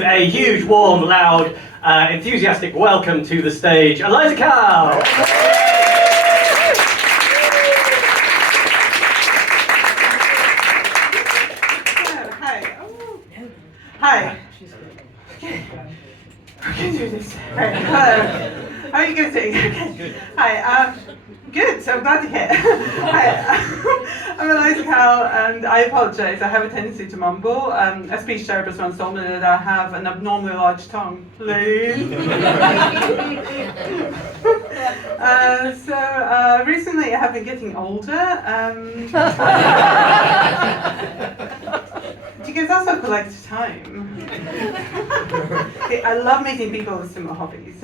give a huge, warm, loud, enthusiastic welcome to the stage, Eliza Cow. Hi. I can do this. Right. Hello. How are you guys doing? Okay. Hi. Good. So I'm glad to hear. Hi. I'm Eliza Cow, and I apologise. I have a tendency to mumble. A speech therapist once told me that I have an abnormally large tongue. So recently I have been getting older. Do you guys also collect time? Okay, I love meeting people with similar hobbies.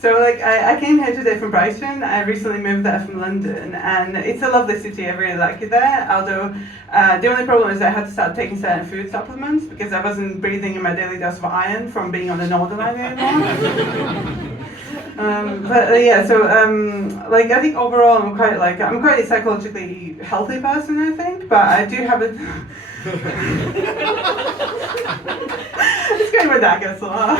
So I came here today from Brighton. I recently moved there from London, and it's a lovely city. I really like it there. Although the only problem is I had to start taking certain food supplements because I wasn't breathing in my daily dose of iron from being on the Northern Line anymore. I think overall I'm quite a psychologically healthy person, I think, but I do have a it's kind of a dad gets a lot.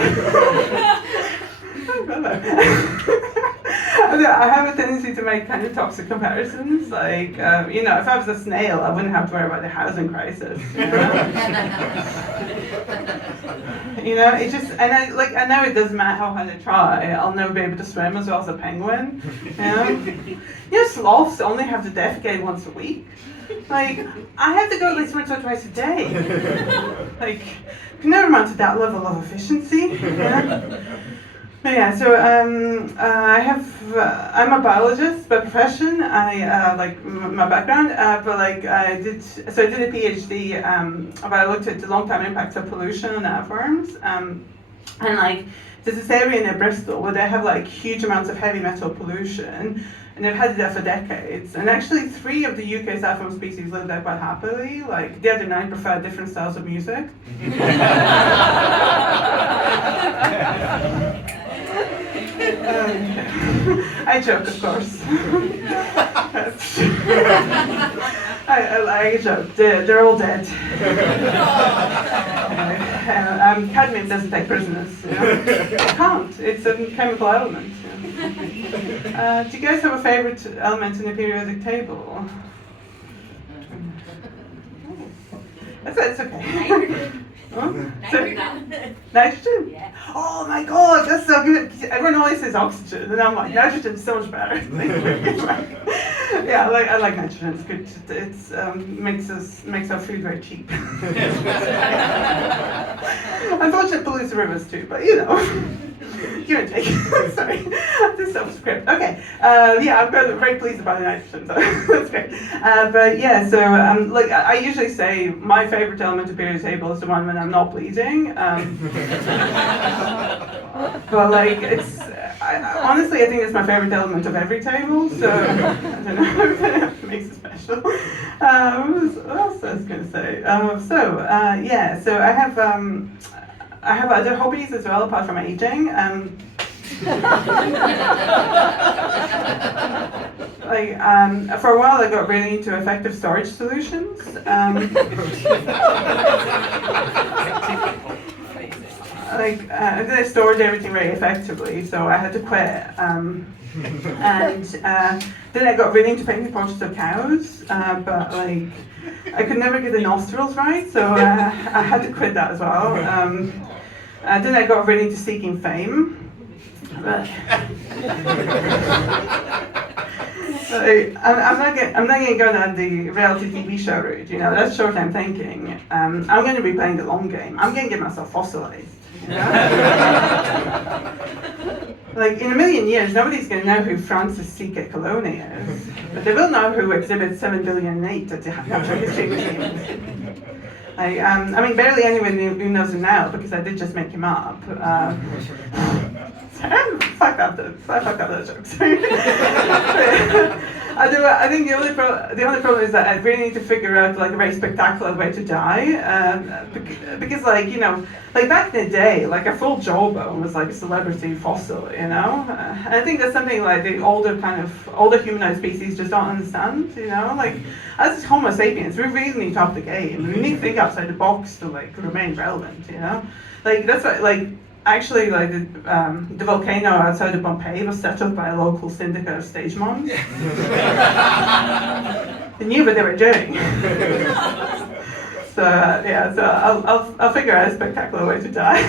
I have a tendency to make kind of toxic comparisons. If I was a snail, I wouldn't have to worry about the housing crisis. It just, I know it doesn't matter how hard I try, I'll never be able to swim as well as a penguin. Sloths only have to defecate once a week. I have to go at least once or twice a day. Can never amount to that level of efficiency. I'm a biologist by profession. I my background, I did a PhD. But I looked at the long-term impacts of pollution on earthworms. There's this area near Bristol where they have huge amounts of heavy metal pollution, and they've had it there for decades. And actually, 3 of the UK's earthworm species live there quite happily. The other 9 prefer different styles of music. I joke, of course. I joke. They're all dead. Cadmium doesn't take prisoners. It can't. It's a chemical element. Do you guys have a favourite element in the periodic table? It's okay. Nitrogen? Yeah. Oh my god, that's so good. Everyone always says oxygen, and I'm like, nitrogen's so much better. I like nitrogen. It's good. It's makes our food very cheap. Unfortunately, pollutes the rivers too, but give and take. Sorry, this is self-script. Okay. I'm very pleased about the nitrogen, so that's great. I usually say my favorite element of periodic table is the one when I'm not bleeding. Honestly, I think it's my favorite element of every table. So I don't know if that makes it special. What else I was going to say? I have other hobbies as well apart from aging. For a while I got really into effective storage solutions. Then I stored everything very effectively, so I had to quit. Then I got really into painting portraits of cows, but I could never get the nostrils right, so I had to quit that as well. Then I got really into seeking fame. But I'm not going to go down the reality TV show route. That's short-term thinking. I'm going to be playing the long game. I'm going to get myself fossilized. In a million years, nobody's going to know who Francis C.K. Coloni is, but they will know who Exhibit 7,000,008 at the Natural History Museum. Barely anyone who knows him now because I did just make him up. Fuck up that joke. I think the only problem is that I really need to figure out like a very spectacular way to die, because like like back in the day, like a full jawbone was like a celebrity fossil, And I think that's something like the older humanized species just don't understand, Like as Homo sapiens, we really need to up the game. We need to think outside the box to like remain relevant, Like that's what like. Actually, like the volcano outside of Pompeii was set up by a local syndicate of stage moms. They knew what they were doing. So yeah, so I'll figure out a spectacular way to die.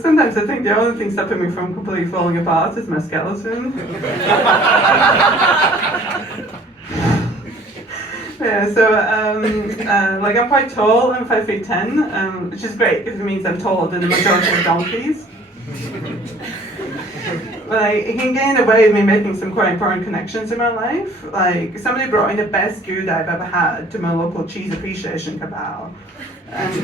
Sometimes I think the only thing stopping me from completely falling apart is my skeleton. Yeah, so like I'm quite tall. I'm 5'10", which is great because it means I'm taller than the majority of donkeys. But it can get in the way of me making some quite important connections in my life. Like somebody brought in the best good I've ever had to my local cheese appreciation cabal, and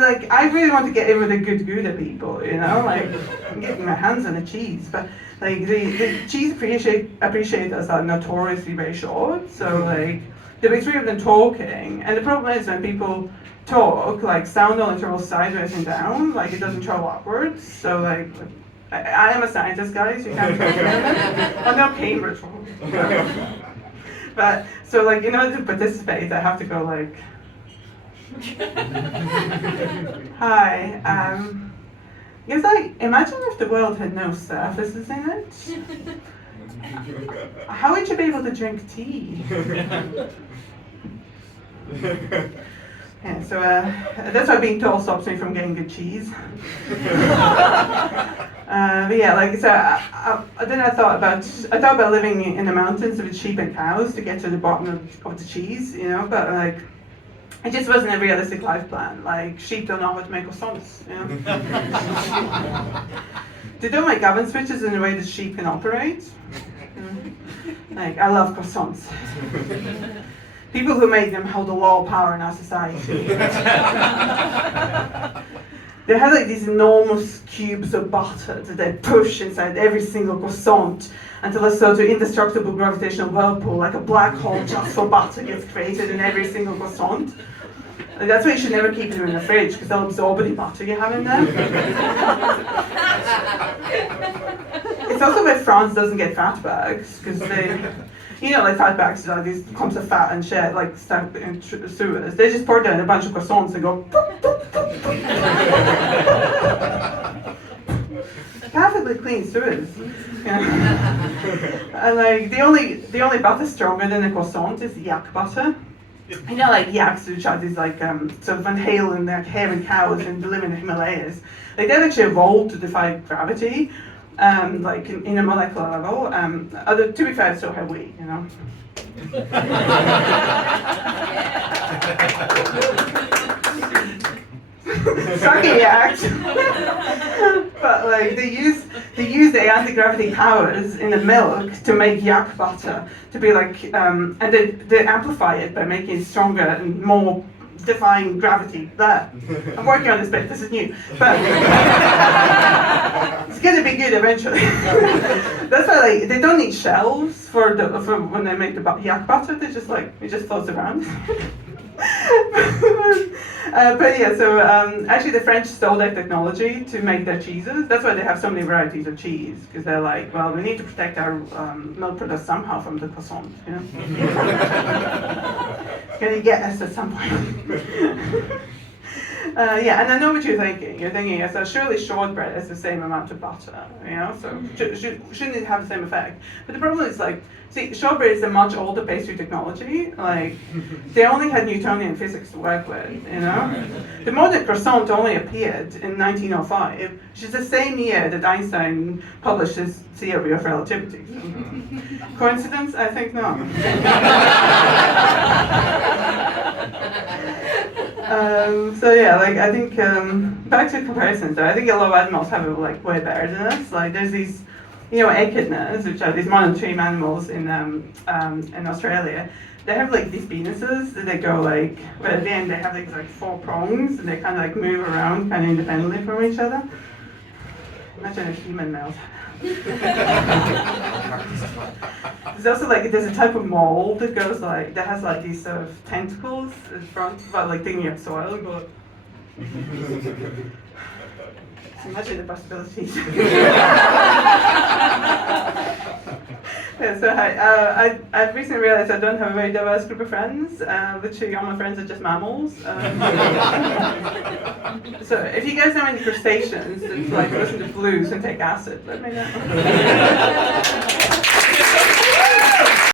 like I really want to get in with the good Gouda people, Like I'm getting my hands on the cheese, but like the cheese appreciators are notoriously very short. So like there'll be three of them talking, and the problem is when people talk, like sound only travels sideways and down, like it doesn't travel upwards. So like I am a scientist, guys. You can't talk about it. I'm not Cambridge, but so like in order to participate, I have to go like. Hi, because like, imagine if the world had no surfaces in it. How would you be able to drink tea? Yeah, so that's why being tall stops me from getting good cheese. But yeah, like so. Then I thought about living in the mountains with sheep and cows to get to the bottom of the cheese, But like. It just wasn't a realistic life plan. Like sheep don't know how to make croissants, They don't make oven switches in the way that sheep can operate. Like I love croissants. People who make them hold a lot of power in our society. They have like these enormous cubes of butter that they push inside every single croissant until a sort of indestructible gravitational whirlpool, like a black hole just for butter, gets created in every single croissant. Like, that's why you should never keep them in the fridge, because they'll absorb any butter you have in there. It's also why France doesn't get fatbags, because they, like fatbags are these clumps of fat and shit, like stuck in sewers. They just pour down a bunch of croissants and go. Perfectly clean sewers. And like the only butter stronger than a croissant is yak butter. Like yaks, which are these like sort of inhaling their hair and cows and live in the Himalayas. Like they've actually evolved to defy gravity, like in a molecular level. To be fair, so have we, Sucky yaks. But like they use the anti-gravity powers in the milk to make yak butter to be like and they amplify it by making it stronger and more defying gravity. There, I'm working on this bit. This is new, but it's gonna be good eventually. That's why like they don't need shells for when they make the yak butter. They just like it just floats around. But yeah, so actually the French stole that technology to make their cheeses. That's why they have so many varieties of cheese, because they're like, well, we need to protect our milk products somehow from the croissant, It's gonna get us at some point. Yeah, and I know what you're thinking. You're thinking, so surely shortbread has the same amount of butter, so shouldn't it have the same effect? But the problem is like, see, shortbread is a much older pastry technology. Like, they only had Newtonian physics to work with, The modern croissant only appeared in 1905, which is the same year that Einstein published his theory of relativity. Coincidence? I think not. So yeah, like I think back to comparisons. I think a lot of animals have it like way better than us. Like there's these you know, echidnas, which are these monotremes animals in Australia, they have like these penises that they go like, but at the end they have like 4 prongs and they kind of like move around kind of independently from each other. Imagine a human mouth. There's also like, there's a type of mole that goes like, that has like these sort of tentacles in front, about like digging up soil and go. Imagine the possibilities. Yeah, so I've recently realized I don't have a very diverse group of friends. Literally all my friends are just mammals. So if you guys know any crustaceans that like listen to blues and take acid, let me know.